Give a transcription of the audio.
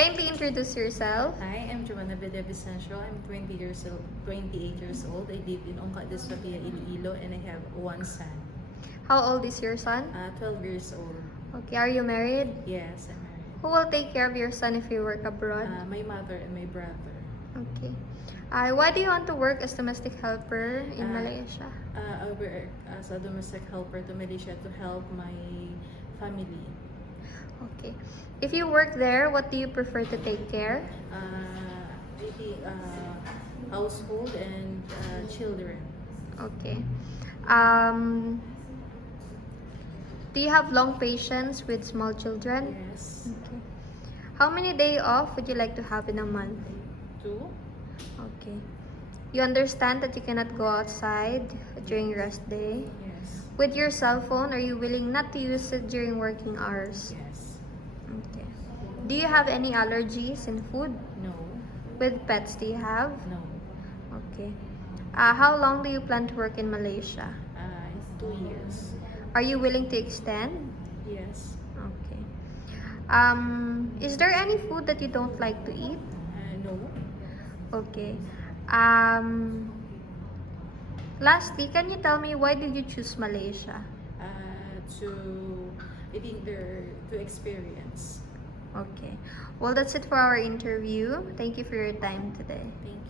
Kindly introduce yourself. Hi, I'm Joanna Bede Vicencio. I'm 28 years old. I live in Ongka de Sofia, Iloilo, and I have one son, How old is your son? 12 years old. Okay, are you married? Yes, I'm married. Who will take care of your son if you work abroad? My mother and my brother. Okay. Why do you want to work as domestic helper in Malaysia? I work as a domestic helper to Malaysia to help my family. Okay. If you work there, what do you prefer to take care? Household and children. Okay. Do you have long patience with small children? Yes. Okay. How many days off would you like to have in a month? 2. Okay. You understand that you cannot go outside during rest day? Yes. With your cell phone, are you willing not to use it during working hours? Yes. Okay. Do you have any allergies in food? No. With pets, do you have? No. Okay. How long do you plan to work in Malaysia? It's 2 years. Are you willing to extend? Yes. Okay. Is there any food that you don't like to eat? No. Okay. Lastly, can you tell me why did you choose Malaysia? I think to experience. Okay. Well, that's it for our interview. Thank you for your time today. Thank you.